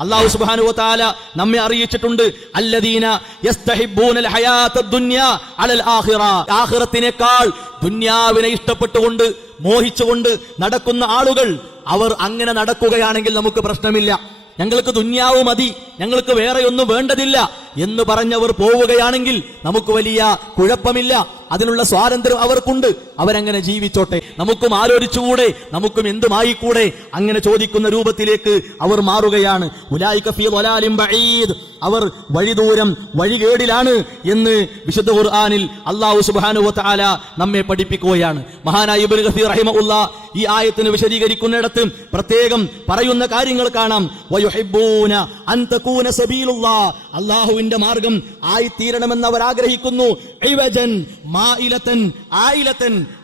അള്ളാഹു സുബ്ഹാനഹു വതആല നമ്മെ അറിയിച്ചിട്ടുണ്ട് അല്ലദീന ആഖിറത്തിനേക്കാൾ ദുനിയാവിനെ ഇഷ്ടപ്പെട്ടുകൊണ്ട് മോഹിച്ചുകൊണ്ട് നടക്കുന്ന ആളുകൾ അവർ അങ്ങനെ നടക്കുകയാണെങ്കിൽ നമുക്ക് പ്രശ്നമില്ല. ഞങ്ങൾക്ക് ദുന്യാവ് മതി ഞങ്ങൾക്ക് വേറെ ഒന്നും വേണ്ടതില്ല എന്ന് പറഞ്ഞവർ പോവുകയാണെങ്കിൽ നമുക്ക് വലിയ കുഴപ്പമില്ല. അതിനുള്ള സ്വാതന്ത്ര്യം അവർക്കുണ്ട്. അവരങ്ങനെ ജീവിച്ചോട്ടെ. നമുക്കും ആലോചിച്ചുകൂടെ. നമുക്കും എന്തുമായിക്കൂടെ? അങ്ങനെ ചോദിക്കുന്ന രൂപത്തിലേക്ക് അവർ മാറുകയാണ്. അവർ വഴിദൂരം വഴികേടിലാണ് എന്ന് വിശുദ്ധ ഖുർആാനിൽ അള്ളാഹു സുബ്ഹാനഹു വതആല നമ്മെ പഠിപ്പിക്കുകയാണ്. മഹാനായി കസീർ റഹിമഹുല്ല ഈ ആയത്തിന് വിശദീകരിക്കുന്നിടത്ത് പ്രത്യേകം പറയുന്ന കാര്യങ്ങൾ കാണാം. വയുഹിബ്ബൂന അൻ സബീലുള്ള. അല്ലാഹുവിന്റെ മാർഗം ആയി തീരണമെന്ന് അവർ ആഗ്രഹിക്കുന്നു.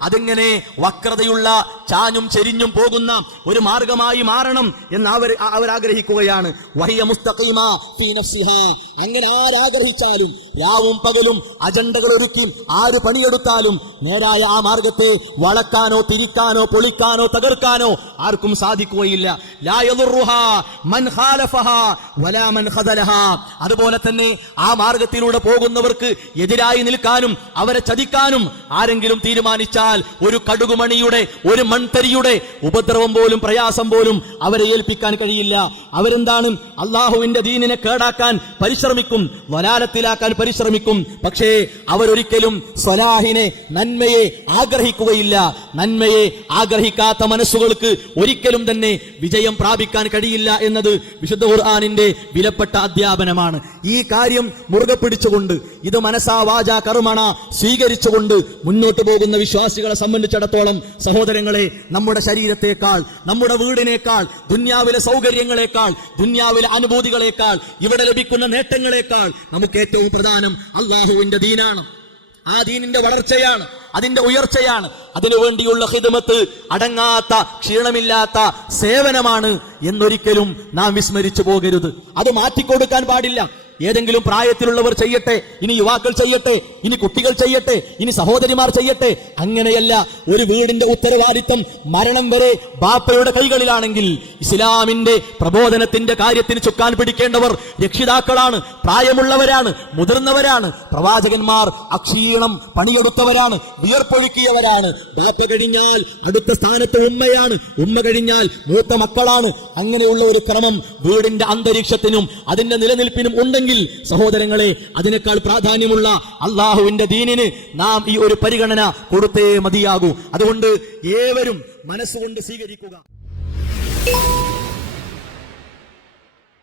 അതിങ്ങനെ വക്രതയുള്ള ചാഞ്ഞും ചെരിഞ്ഞും പോകുന്ന ഒരു മാർഗമായി മാറണം എന്ന് അവർ അവർ ആഗ്രഹിക്കുകയാണ്. വഹിയ മുസ്തഖീമ ഫീ അങ്ങനെ ആരാഗ്രഹിച്ചാലും രാവും പകലും അജണ്ടകൾ ഒരുക്കി ആര് പണിയെടുത്താലും നേരായ ആ മാർഗത്തെ വളക്കാനോ തിരിക്കാനോ പൊളിക്കാനോ തകർക്കാനോ ആർക്കും സാധിക്കുകയില്ല. ലാ യദുറുഹാ മൻ വലാ അതുപോലെ തന്നെ ആ മാർഗത്തിലൂടെ പോകുന്നവർക്ക് എതിരായി നിൽക്കാനും അവരെ ചതിക്കാനും ആരെങ്കിലും തീരുമാനിച്ചാൽ ഒരു കടുകുമണിയുടെ ഒരു മൺതരിയുടെ ഉപദ്രവം പോലും പ്രയാസം പോലും അവരെ ഏൽപ്പിക്കാൻ കഴിയില്ല. അവരെന്താണ്? അള്ളാഹുവിന്റെ ദീനിനെ കേടാക്കാൻ പരിശ്രമിക്കും വലാലത്തിലാക്കാൻ പരിശ്രമിക്കും. പക്ഷേ അവരൊരിക്കലും സ്വലാഹിനെ നന്മയെ ആഗ്രഹിക്കുകയില്ല. നന്മയെ ആഗ്രഹിക്കാത്ത മനസ്സുകൾക്ക് ഒരിക്കലും തന്നെ വിജയം പ്രാപിക്കാൻ കഴിയില്ല എന്നത് വിശുദ്ധ ഖുർആാനിന്റെ വിലപ്പെട്ട അധ്യാപനമാണ്. ഈ കാര്യം മുറുകെ പിടിച്ചുകൊണ്ട് ഇത് മനസാ വാച കർമ്മണ സ്വീകരിച്ചുകൊണ്ട് മുന്നോട്ട് പോകുന്ന വിശ്വാസികളെ സംബന്ധിച്ചിടത്തോളം സഹോദരങ്ങളെ നമ്മുടെ ശരീരത്തെക്കാൾ നമ്മുടെ വീടിനേക്കാൾ ദുന്യാവിലെ സൗകര്യങ്ങളെക്കാൾ ദുന്യാവിലെ അനുഭൂതികളെക്കാൾ ഇവിടെ ലഭിക്കുന്ന നേട്ടങ്ങളെക്കാൾ നമുക്ക് ഏറ്റവും പ്രധാനം അള്ളാഹുവിന്റെ ദീനാണ്. ആ ദീനിന്റെ വളർച്ചയാണ്. അതിന്റെ ഉയർച്ചയാണ്. അതിനുവേണ്ടിയുള്ള ഹിതമത്ത് അടങ്ങാത്ത ക്ഷീണമില്ലാത്ത സേവനമാണ് എന്നൊരിക്കലും നാം വിസ്മരിച്ചു പോകരുത്. അത് മാറ്റിക്കൊടുക്കാൻ പാടില്ല. ഏതെങ്കിലും പ്രായത്തിലുള്ളവർ ചെയ്യട്ടെ ഇനി യുവാക്കൾ ചെയ്യട്ടെ ഇനി കുട്ടികൾ ചെയ്യട്ടെ ഇനി സഹോദരിമാർ ചെയ്യട്ടെ അങ്ങനെയല്ല ഒരു വീടിന്റെ ഉത്തരവാദിത്തം മരണം വരെ ബാപ്പയുടെ കൈകളിലാണെങ്കിൽ ഇസ്ലാമിന്റെ പ്രബോധനത്തിന്റെ കാര്യത്തിന് ചുക്കാൻ പിടിക്കേണ്ടവർ രക്ഷിതാക്കളാണ് പ്രായമുള്ളവരാണ് മുതിർന്നവരാണ് പ്രവാചകന്മാർ അക്ഷീണം പണിയെടുത്തവരാണ് വിയർപ്പൊഴുക്കിയവരാണ്. ബാപ്പ കഴിഞ്ഞാൽ അടുത്ത സ്ഥാനത്ത് ഉമ്മയാണ് ഉമ്മ കഴിഞ്ഞാൽ മൂത്ത മക്കളാണ്. അങ്ങനെയുള്ള ഒരു ക്രമം വീടിന്റെ അന്തരീക്ഷത്തിനും അതിന്റെ നിലനിൽപ്പിനും ഉണ്ടെങ്കിൽ സഹോദരങ്ങളെ അതിനേക്കാൾ പ്രാധാന്യമുള്ള അള്ളാഹുവിന്റെ ദീനിന് നാം ഈ ഒരു പരിഗണന കൊടുത്തേ മതിയാകൂ. അതുകൊണ്ട് ഏവരും മനസ്സുകൊണ്ട് സ്വീകരിക്കുക.